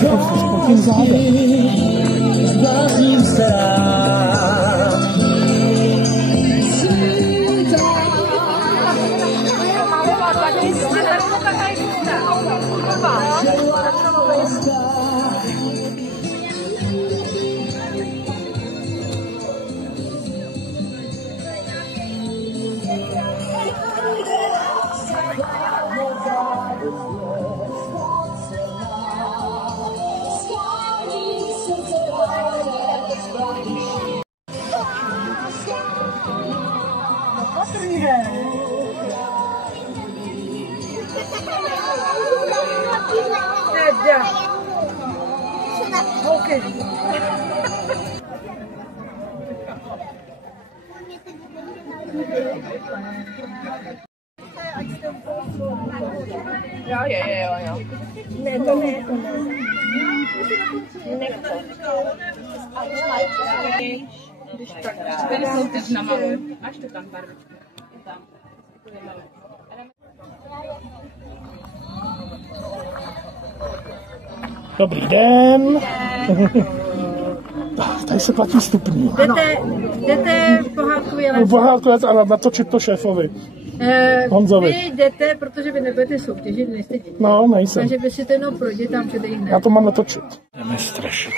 s tím zádem. Okay. Jo. Ne, to ne. Nechce. Když tak, tady jsou teď na malou. Máš to tam, barvičku. Tam. Dobrý den. Tady se platí vstupní. Jdete pohádkově let a natočit to šéfovi. Honzovi. Vy jdete, protože vy nebudete soutěžit, nejste děti. No, nejsem. Takže vy si to jenom projděte tam přede hned. Já to mám natočit. Jdeme strašit.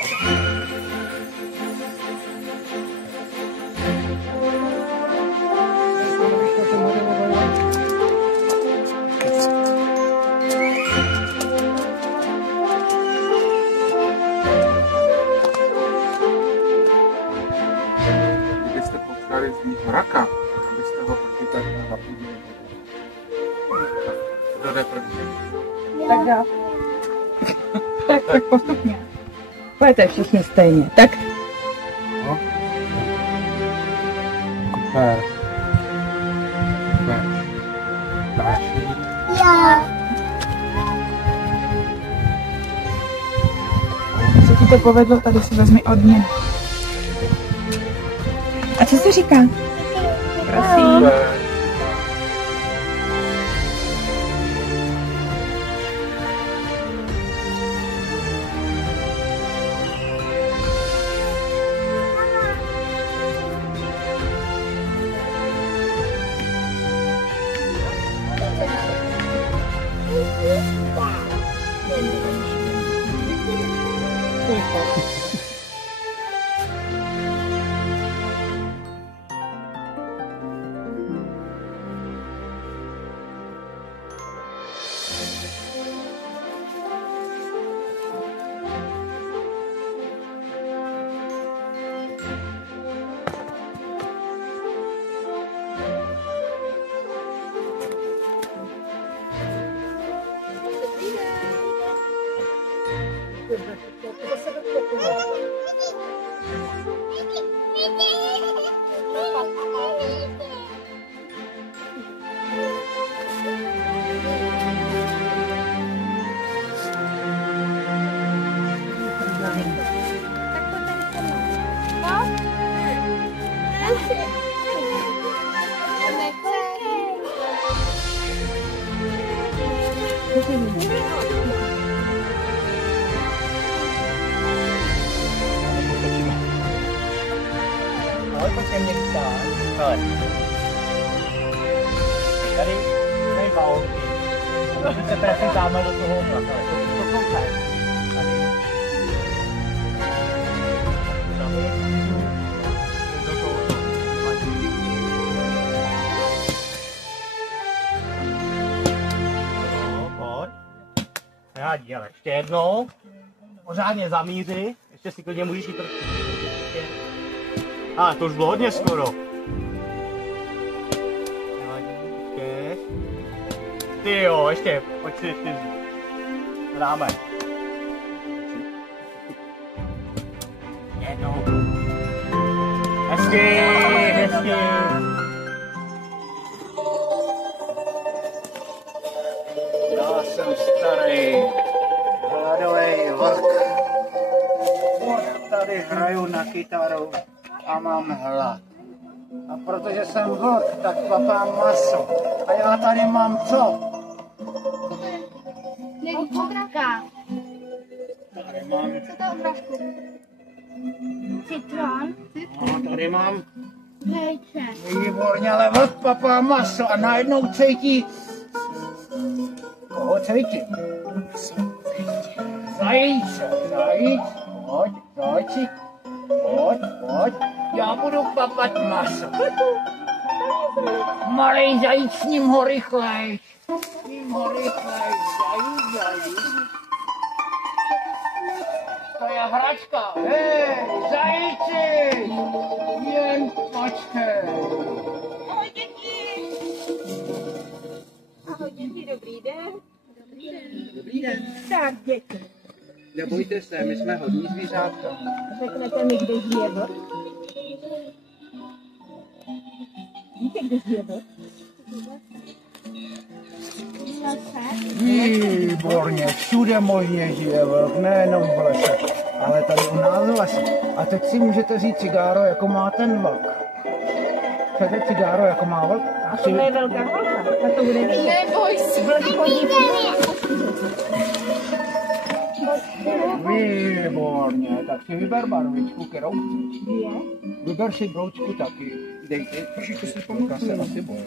Kdybyste potkali z nich raka, abyste ho protítali na zapůdní vodu. Kdo jde první? Tak dá. tak postupně. Pojďte všichni stejně. Tak. No. Super. Další. Já. Co ti to povedlo, tady si vezmi odměnu. A co se říká? Prosím. Tady nejbal. Se trefí dáme do toho obrazu. To jsou tady. Nevadí, ale ještě jednou. Pořádně zamíři. Ještě si klidně můžeš jít trošku. Ale to už bylo hodně skoro. Nevadí, ještě. Ty jo, ještě. Pojď si ještě vzít. Dáme. Jednou. Hezky, hezky. Já jsem starý, hladový vlk. Tady hraju na kytaru a mám hlad. A protože jsem vlk, tak papám maso. A já tady mám co? Není podraka. Tady mám. Co to obrazku? Citron. No, tady mám. Vejce. Výborně, ale vlk papá maso a najednou cítí. Koho cítí? Zajíce. Zajíc. Pojď, zajci. Pojď. Já budu papat maso. Malej zajíc, s ním ho rychlej. Zajíc. To je hračka. Hej, zajíci. Jen počkej. Ahoj, děti! Ahoj děti, dobrý den. Dobrý den. Tak děti, Nebojte se, my jsme hodní zvířátka. řeknete mi, kde žije vlk? Víte, kde žije vlk? Výborně, všude možně žije vlk, nejenom v lese, ale tady u nás v lese. A teď si můžete říct cigáro, jako má ten vlk. Chcete cigáro, jako má vlk? A to je velká holka, a to bude vidět. Neboj se! Vlk chodí Výborně, tak si vyber barvičku, kterou chceš. dvě. Vyber si broučku taky. Dejte, trošičku si pomoct. Se asi bojí.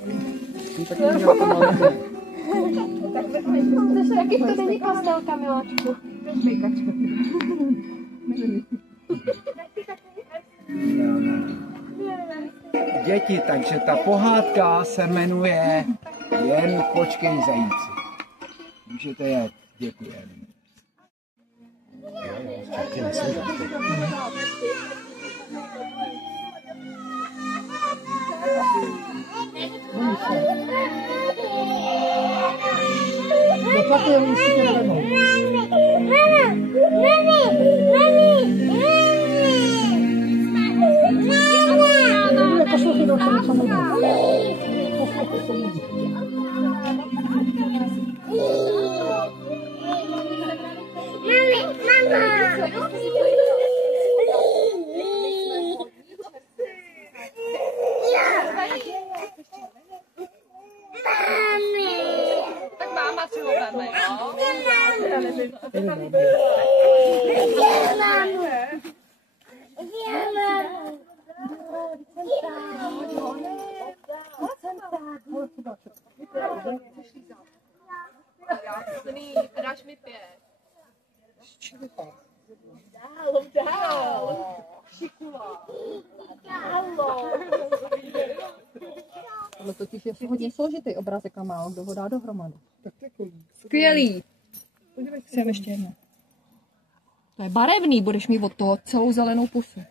Taky to není pastelka, miláčku. Vezmi, Kačko. Děti, takže ta pohádka se jmenuje Jen počkej zajíci. Můžete jet, děkujeme. Tak máma si ho veme, jo? Jasný, dáš mi 5. Dál. Šikula. Tohle totiž je hodně složitý obrázek a málo kdo ho dá dohromady. Skvělý. Jsem ještě jedno. To je barevný, budeš mít od toho celou zelenou pusu.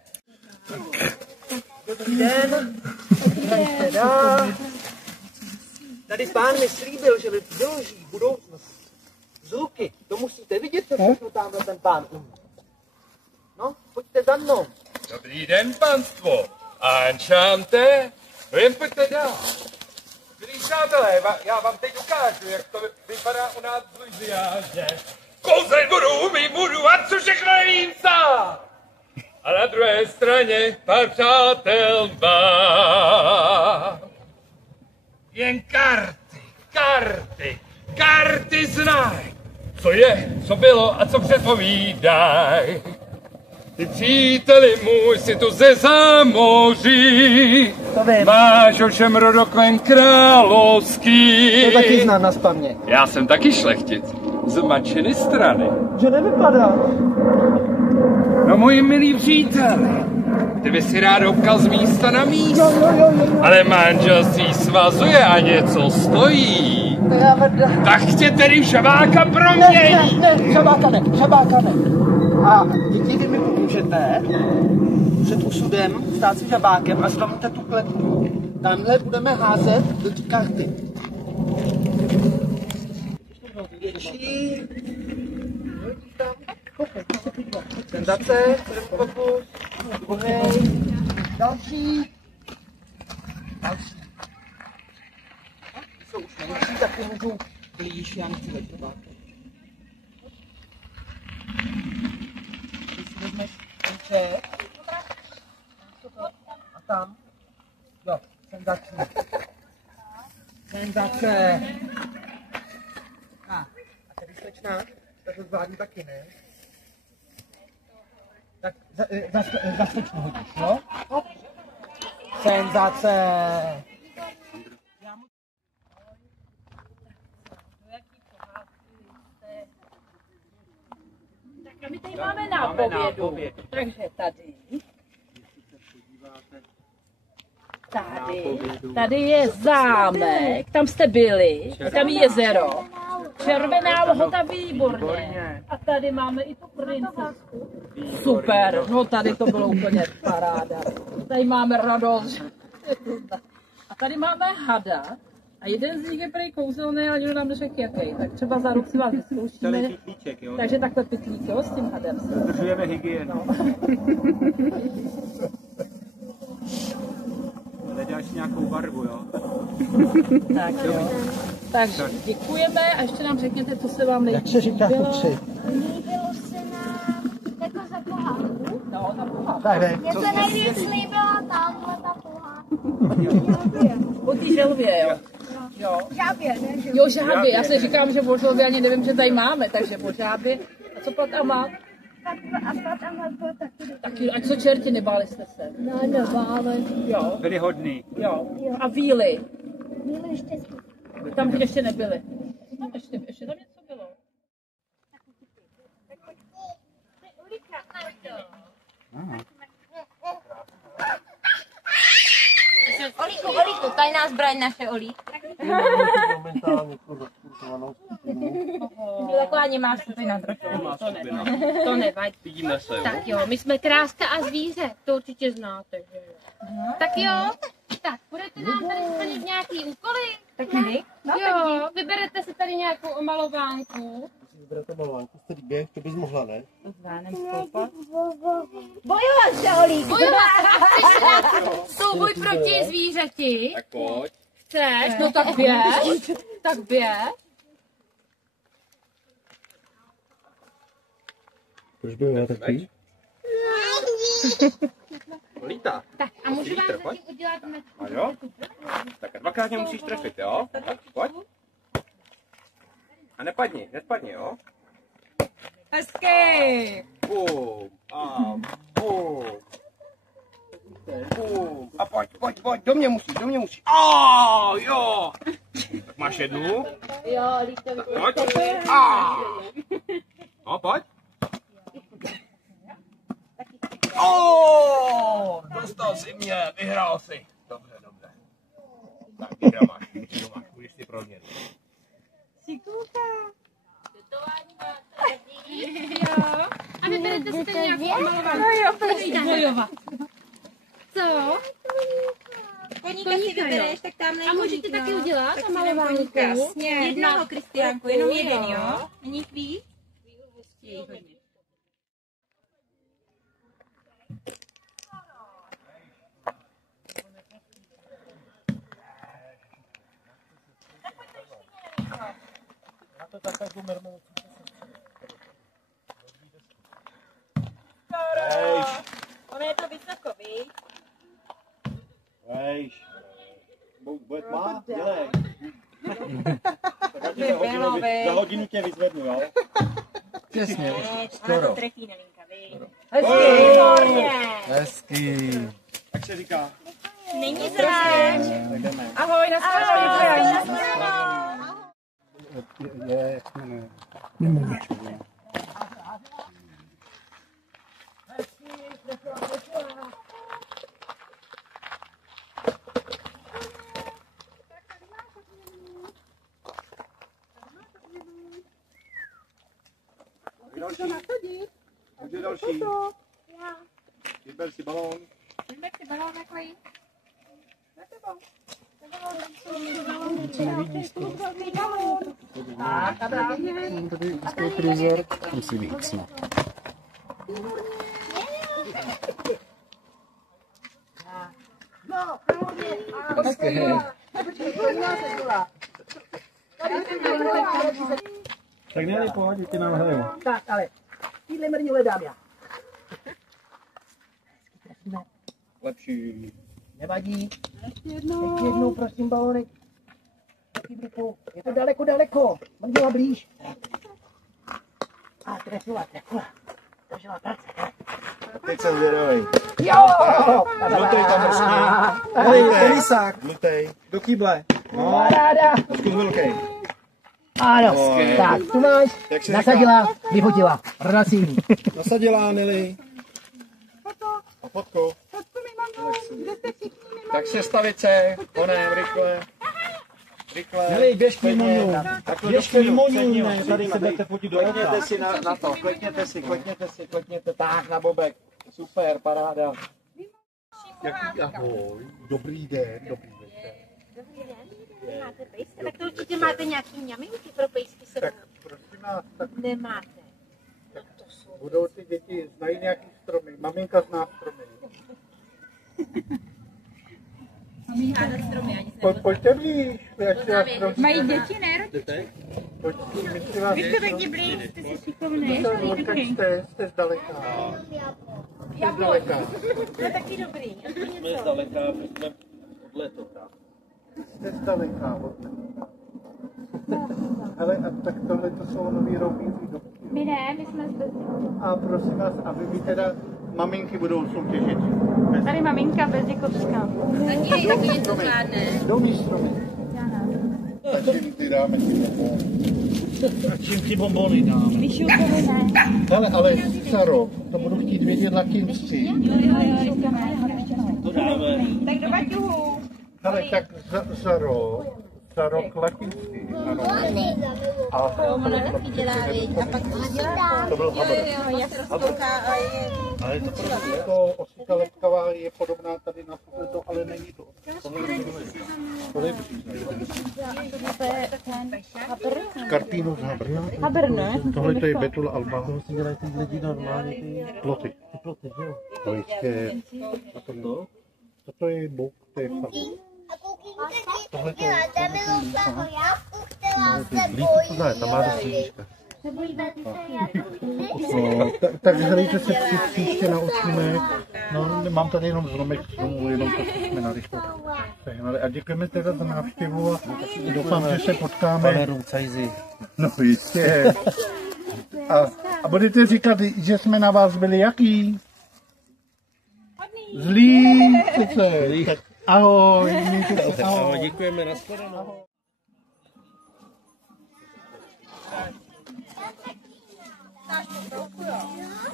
Dobrý den. Tady pán mi slíbil, že vyloží budoucnost z luky. To musíte vidět, co všechno tamhle ten pán umí. No, pojďte za mnou. Dobrý den, panstvo. Enchanté. No jen pojďte dál. Milí přátelé, já vám teď ukážu, jak to vypadá u nás v Louisianě. Kouzlet budu a co všechno nevím sám. A na druhé straně pár přátel mám. Jen karty znají. Co je, co bylo a co předpovídaj. Ty příteli můj si tu ze zámoří. To vím. Máš ovšem rodokmen královský. To taky znám nazpaměť. Já jsem taky šlechtic. Z matčiny strany. Že nevypadá. No moji milí příteli, ty by si rád obkal z místa na místo. Ale manželství svazuje a něco stojí. To já vrda. Tak tě tedy šabáka promění. Ne, šabáka ne. A děti, vy mi pomůžete před usudem stát si žabákem a zlomíte tu klepku. Tamhle budeme házet do ty karty. Větší. Senzace, pokus, druhý, další. Když jsou už menší, tak je můžu blíž, já nechci dát žabáka. Když si vezmeš kůček a tam, jo, senzace. A tady slečna, tak to zvládnu taky, ne? za stočku hodíš, jo? Hop. Senzace. A my tady máme nápovědu. Takže tady je zámek, tam jste byli, tam je jezero. Červená lhota, výborně. A tady máme i tu princezku. Super, no tady to bylo úplně paráda. Tady máme radost. A tady máme hada. A jeden z nich je prý kouzelný, ale někdo nám neřekl jaký. Tak třeba za rok si vás vyzkoušíme. Takže takhle pytlík, jo, s tím hadem. Dodržujeme hygienu. No. Hledáš nějakou barvu, jo? Tak jo. Takže děkujeme a ještě nám řekněte, co se vám nejvíc Jak se říká kupci? Líbilo se nám jako za pohádku. No, ta pohádka. Tak, Mně se nejvíc líbila tamhle ta pohádka. O té želvě, jo. Jo. Žábě, ne? Že... Jo, žáby. Já si říkám, že o želvě ani nevím, že tady máme, takže o žábě. A co pak tam má? A tamhle bylo taky. Taky, ať co čerti, nebáli jste se. No, nebáli. Jo. Byli hodný. Jo. A víly. Byli ještě Tam ještě nebyly. Tam ještě tam něco bylo. Olíku, tajná zbraň naše Olík. Taková nemáš tady na trochu. To nevadí. Vidíme se, jo? Tak jo, my jsme Kráska a zvíře, to určitě znáte, že jo? Tak jo, tak budete nám tady splnit nějaký úkoly? Tak ne? Jo, vyberete si tady nějakou omalovánku. Vyberete malovánku, jste běh, to bys mohla, ne? Bojovat se, Olík. Bojovat, chceš hrát souboj proti zvířeti? Tak pojď. Chceš? No tak běž, tak běž. Proč byl já takový? Lítá. Tak a můžu vám Vítr, zatím udělat metku? A jo? Tak dvakrát mě musíš trefit, jo? Tak, pojď. A nespadni, jo? Hezky! Bum. A bum. Bum. A pojď, do mě musíš. A jo. Tak máš jednu. Jo, líto. Tak pojď. A. No, pojď. Dostal si mě, vyhrál si. Dobře. Tak, ty máš, můžeš si proměnit. Jo. A vyberete si tady nějakou omalovanku. Bojovat. Co? Koníka si vybereš, tak tam A můžete taky udělat omalovanku? Jednoho, Kristiánku, jenom jeden, jo? Není jich víc? Je jich hodně. Ono je to vysoko, víš? Vejš. Bude tma? Dělej. Za hodinu tě vyzvednu, jo? Těsně, Ona to trefí, Nelinka, víš? Hezký. Jak se říká? Není zráč. Ahoj, nashledanou. Jak se jmenuje? Může další. Vyber si balón. Něco nevidí skoro. Tady je průzor. Musí být snad. Tak nejde pohodit, ty nám hraju. Tak, ale týhle mrňule dám já. Lepší. Nevadí. Ještě jednou, prosím, balonek. Je to daleko. Mrňula blíž. A trefila. Držela práce. Teď jsem zvědavý. Jo! Lutej tam hezky. Tenisák. Lutej. Do kýble. No. Zkus velkej. Ano, tak, tu máš. Jak se Nasadila, vyfotila. Rovnací. Nasadila, Nili. A fotku. Tak se stavit se, konem, rychle. Rychle. Nili, běž k mimo. Běž k mimo, ne, tady se budete fotit do Klekněte si na to, klekněte si, tak na bobek. Super, paráda. Jaký ahoj, dobrý den. Dobrý den. Máte pejsky? Tak to určitě máte nějaký ňaminky pro pejsky sebou. Tak prosím vás, tak Nemáte. budou ty děti, znají nějaký stromy, maminka zná stromy. Umí hádat stromy, ani se Pojďte blíž, jak já stromy. Mají děti, ne? Rodiče? Pojďte, myslím vás. Vy jste taky blíž, jste si šikovný. Jste zdaleka. Jste zdaleka. To je taky dobrý. Jsme zdaleka, my jsme od letota. Jste zdaleka od letota. Hele, a tak tohle to jsou nový roubící dobky. My ne, my jsme zde. A prosím vás, aby mi teda maminky budou soutěžit. Tady maminka Bezikovská. Taky něco zvládne. Domí stromy. A čím ty dáme ty bonbony? A čím ty bonbony dáme? Vyšukovi ne. Hele, ale za rok to budu chtít vědět na kýmství. To dáme. Tak do baťuhu. Hele, tak za rok latinský. Ano. A to byl haber. Ale to osika lepkavá je podobná tady na to, ale není to. Tohle je Karpínus habr. Habr, ne? Tohle to je Betul alba. Toho si dělají ty lidi normálně ty ploty. Ty ploty, jo. To je toto je bok, to je fakt. Tohle to je tam má dost líčka. Tak hlejte se příště naučíme. No, mám tady jenom zlomek stromů, jenom to jsme na rychlo sehnali. A děkujeme teda za návštěvu a doufám, že se potkáme. Pane Rucajzi. No jistě. A budete říkat, že jsme na vás byli jaký? Zlý. Přece. Ahoj. Ahoj, děkujeme, nashledanou.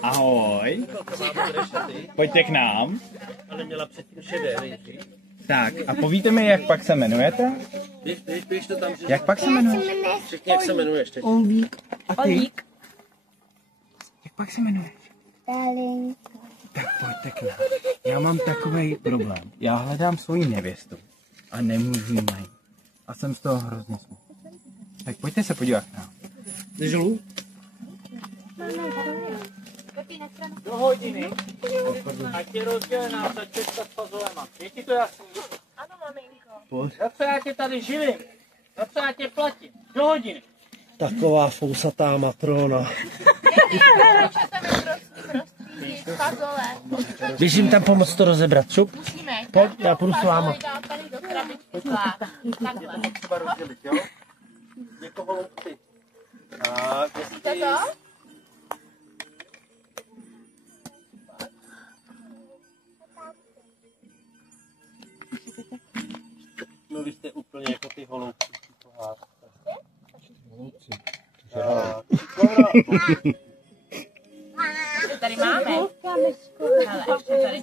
Ahoj. Pojďte k nám. Ale měla předtím šedé, nejdřív. Tak, a povíte mi, jak pak se jmenujete? Běž to tam, že... Jak pak se jmenuješ? Řekni, jak se jmenuješ teď. Olvík. A ty? Olvík. Jak pak se jmenuješ? Tak pojďte k nám. Já mám takovej problém. Já hledám svoji nevěstu a nemůžu ji najít. A jsem z toho hrozně smutný. Tak pojďte se podívat k nám. Želu? Do hodiny. A tě rozdělená ta češka s fazolema. Je ti to jasný? Ano, maminko. Za co já tě tady živím? Za co já tě platím? Do hodiny. Taková fousatá matrona. Fazole. Běž jim tam pomoct to rozebrat, šup. Musíme. Pojď, já půjdu s váma. Tady do krabičky zvlášť. Takhle. Třeba rozdělit, jo? Někoho loupty. Myslíte to? No vy jste úplně jako ty holoubky. Tady máme. Ale ještě tady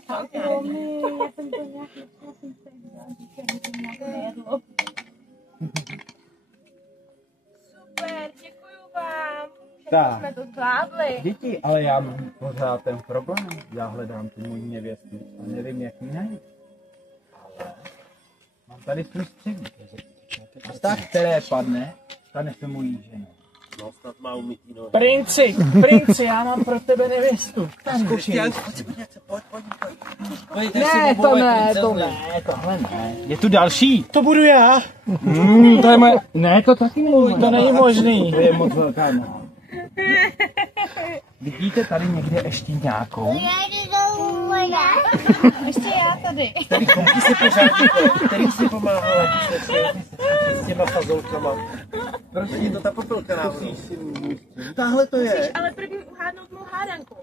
Super, děkuju vám. Tak. Jsme to zvládli. Děti, ale já mám pořád ten problém. Já hledám tu moji nevěstu a nevím, jak ji najít. Ale mám tady svůj střevník. A tak, které padne, stane se mojí ženou. No, snad má umytý nohy. Princi, já mám pro tebe nevěstu. Kristián, pojď se podívat, pojď. Ne, tohle ne. Je tu další? To budu já. To je moje... Ne, to taky není. To není možný. To je moc velká noha. Vidíte tady někde ještě nějakou? Ještě já tady. Ty si pořád, který si pomáhala s těma fazolkama. Proč je to ta popelka nám? Tahle to je. Ale první uhádnout mou hádanku.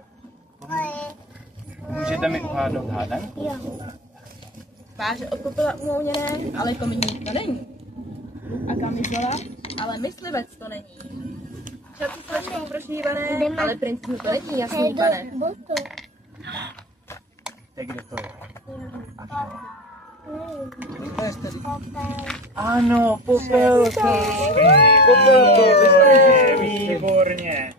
Můžete mi uhádnout hádanku? Jo. Tváře od popela umouněné, ale kominík to není. A kamizola, ale myslivec to není. Šaty s lečkou prošívané, ale princeznu to není, jasný pane. Tak kde to je? Ano, popelky. Výborně.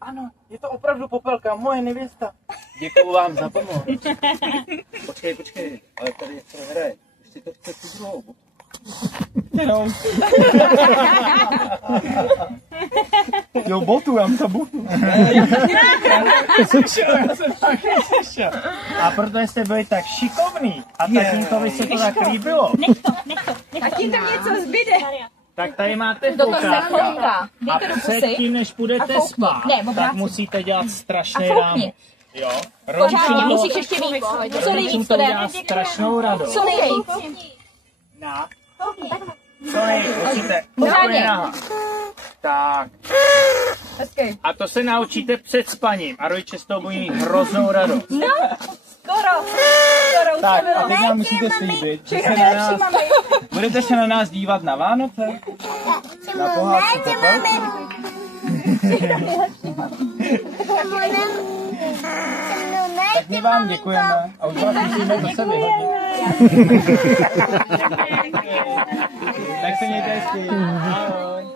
Ano, je to opravdu popelka, moje nevěsta. Děkuju vám za pomoc. Počkej, ale tady něco hraje. Ještě to chce tu druhou. No. Jo, botu, já jsem botu. Já jsem taky slyšel. A protože jste byli tak šikovný a tatínkovi se to tak líbilo. Tak jim tam něco zbyde. Tak tady máte foukáka. A předtím, než půjdete spát, tak musíte dělat strašný rámek. Jo, Pořádně, musíš ještě víc. Co nejvíc to dělá strašnou radost. Co nejvíc. Na. Co nejvíc, musíte. Pořádně. Tak. Hezký. A to se naučíte před spaním a rodiče z toho budou mít hroznou radost. No, skoro. Tak a teď nám musíte slíbit, že se na nás, budete se na nás dívat na Vánoce? Na pohádku popelky? Tak my vám děkujeme a už vás musíme zase vyhodit. Tak se mějte hezky. Ahoj.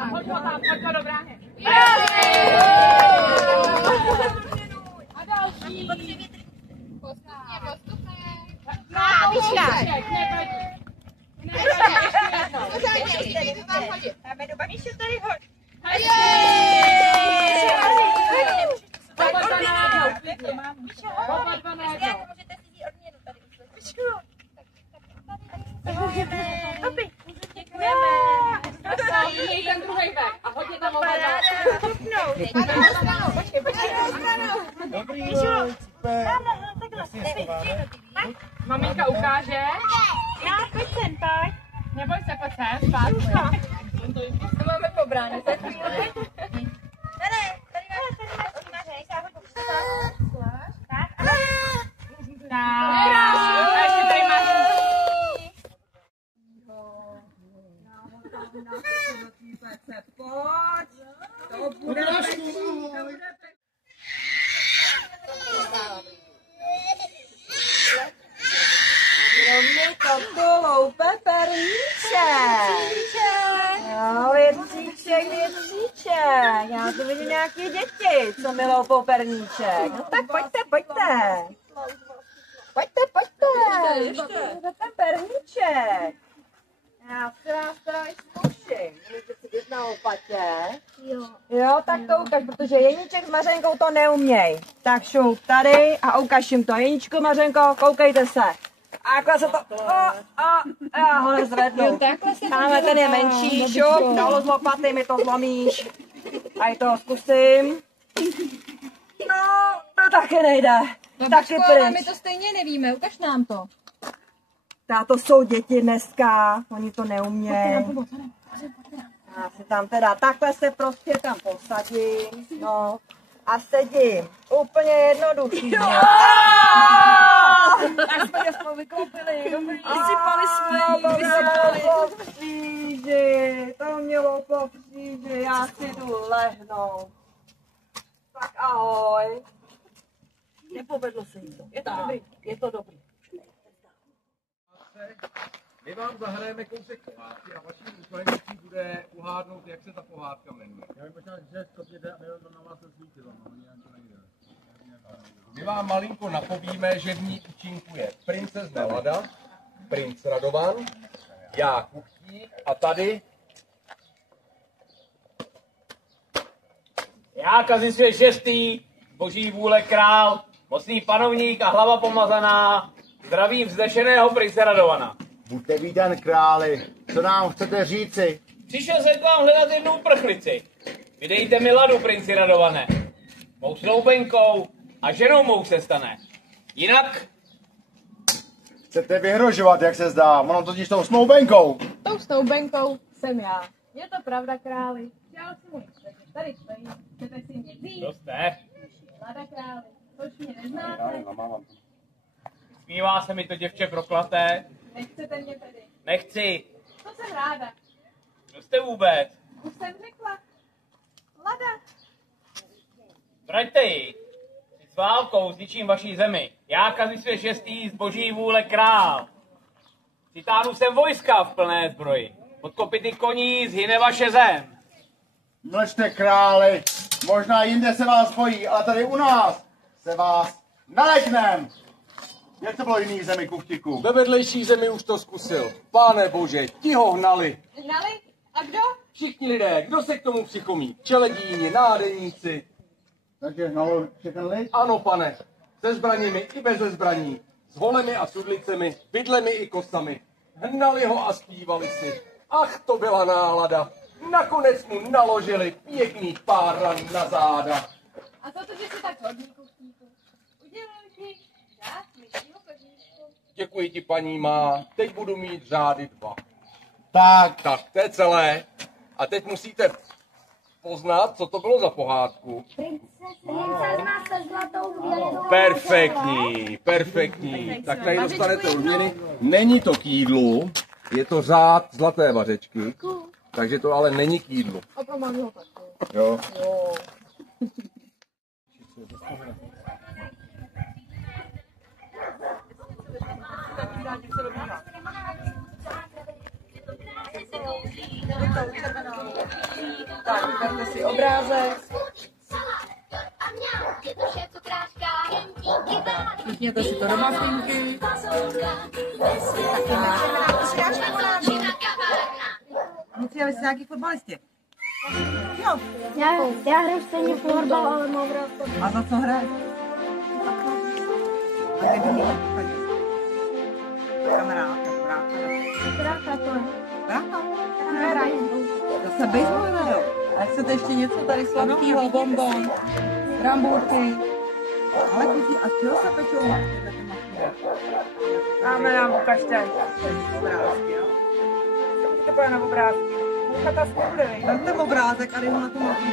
A hoď ho do brány. A další. Postupně. Dáme do bavíš tady hoď. Oba dva na jednou. Můžete si jít odměnu tady. Hopi. Děkujeme. Jí ten druhej vek a hodně tam oba dva. Počkej. Dobrý, Maminka ukáže. Já, pojď sem, pojď. Neboj se, pojď sem, zpátky. To máme po bráně, tak chvíli. Tady máš odmařený, já hodně tak. A ještě tady máš. Pojď, to bude pečí, Kolou peperníček. Jo, větříček. Já tu vidím nějaký děti, co milou peperníček. No tak pojďte. Peperníček. Já si vás teda i zkouším. Můžete si být na lopatě. Jo, tak to ukaž, protože Jeníček s Mařenkou to neuměj. Tak šup tady a ukaž jim to. Jeníčko, Mařenko, koukejte se. A takhle se to... já ho nezvednu. Tamhle ten je menší, šup, dalo z lopaty, mi to zlomíš. A i to zkusím. No, to taky nejde. Taky ale my to stejně nevíme, ukaž nám to. To jsou děti dneska, oni to neumějí. Já si tam teda takhle se prostě tam posadím, no. A sedím. Úplně jednoduchý. Tak jsme jsme vykoupili. Vysypali jsme jí. To mělo po kříži. Já si jdu lehnout. Tak ahoj. Nepovedlo se jí to. Je to dobrý. My vám zahrajeme kousek pohádky a vaším úkolem bude uhádnout, jak se ta pohádka jmenuje. Já bych možná, že skopněte, aby na vás to svítilo, no, nějak to nejde. My vám malinko napovíme, že v ní účinkuje princezna Lada, princ Radovan, já Kuchtík a tady... Já Kazimír VI, boží vůle král, mocný panovník a hlava pomazaná, zdravím vzdešeného prince Radovana. Buďte vítan, králi, co nám chcete říci? Přišel jsem k vám hledat jednu uprchlici. Vydejte mi Ladu, princi Radované. Mou snoubenkou a ženou mou se stane. Jinak... Chcete vyhrožovat, jak se zdá, ono totiž tou snoubenkou. Tou snoubenkou jsem já. Je to pravda, králi. Já králci můj, takže tady stojí, chcete si mě vzít? Kdo jste? Lada králi, proč mě neznáte? Smívá se mi to děvče proklaté. Nechcete mě tedy? Nechci. To jsem ráda. Kdo jste vůbec? Už jsem řekla. Lada. Vraťte ji. S válkou zničím vaší zemi. Já Kazimír VI. Z boží vůle král. Citánu jsem vojska v plné zbroji. Pod kopyty koní zhyne vaše zem. Mlčte, králi, možná jinde se vás bojí, ale tady u nás se vás naleknem. Jak to bylo jiný zemi, kuchtiku? Ve vedlejší zemi už to zkusil. Páne bože, ti ho hnali. Hnali? A kdo? Všichni lidé, kdo se k tomu přichomí? Čeledíni, nádeníci. Takže hnalo všechny lid? Ano, pane. Se zbraněmi i beze zbraní. S holemi a sudlicemi, vidlemi i kosami. Hnali ho a zpívali si. Ach, to byla nálada. Nakonec mu naložili pěkný pár ran na záda. A za to, že jsi tak hodný, kuchníku. Udělám ti řád myšího kožíšku. Děkuji ti, paní má. Teď budu mít řády 2. Tak, to je celé. A teď musíte poznat, co to bylo za pohádku. Princezna se zlatou bělinou. Perfektní. Tak tady dostanete odměny. Není to k jídlu, je to řád zlaté vařečky. Takže to ale není k jídlu. Jo. Tak, dejte si obrázek. Vypněte si to do mafinky. Lucia, vy jste nějaký fotbalisti? Jo. Já hraju stejně florbal, ale mám rád fotbal. A za co hraješ? A kde bydlíte? Kamarád, nebo brácha? Brácha to je. Brácha? Zase baseball hrajou. A chcete ještě něco tady sladkýho, bonbon, brambůrky? Ale kucí, a z čeho se pečou tyhle ty masky? Máme nám ukažte. Obrázky, jo? Co můžete pojít na obrázky? Můžete skvělý. Vemte obrázek a jdu na tu masku.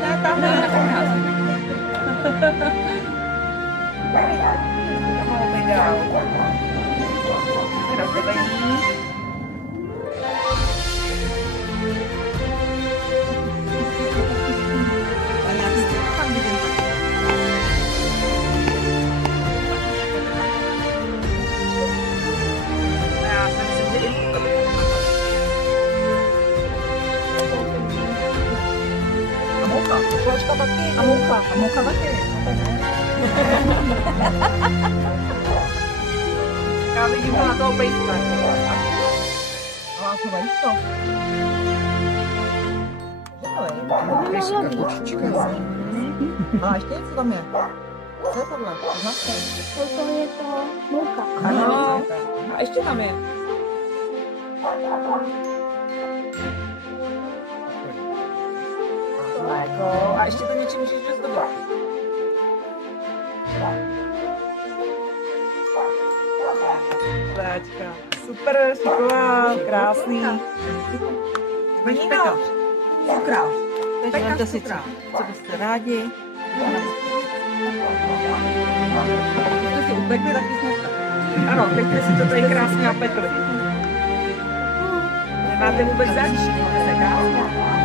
Ne, tam ne, obrázek. To mohou být dál. Rozdělení. A nějaký tam vidím. Já si myslím, že i to by. A moucha. Kočka taky. A moucha. A moucha taky. Já vidím to na toho pejska. Ale to vají to. Pejska, kočička. A ještě něco tam je. Co je tohle? Znáte? To je to mouka. Ano. A ještě tam je. A ještě to něčím můžeš dozdobit. Záčka. Super, šiková, krásný. Zbaníno. Cukrář. Vemte si co byste rádi. Když jste si upekli, tak byste... Ano, teďte si to tady krásně opekli. Nemáte vůbec zač? Máte se krásně.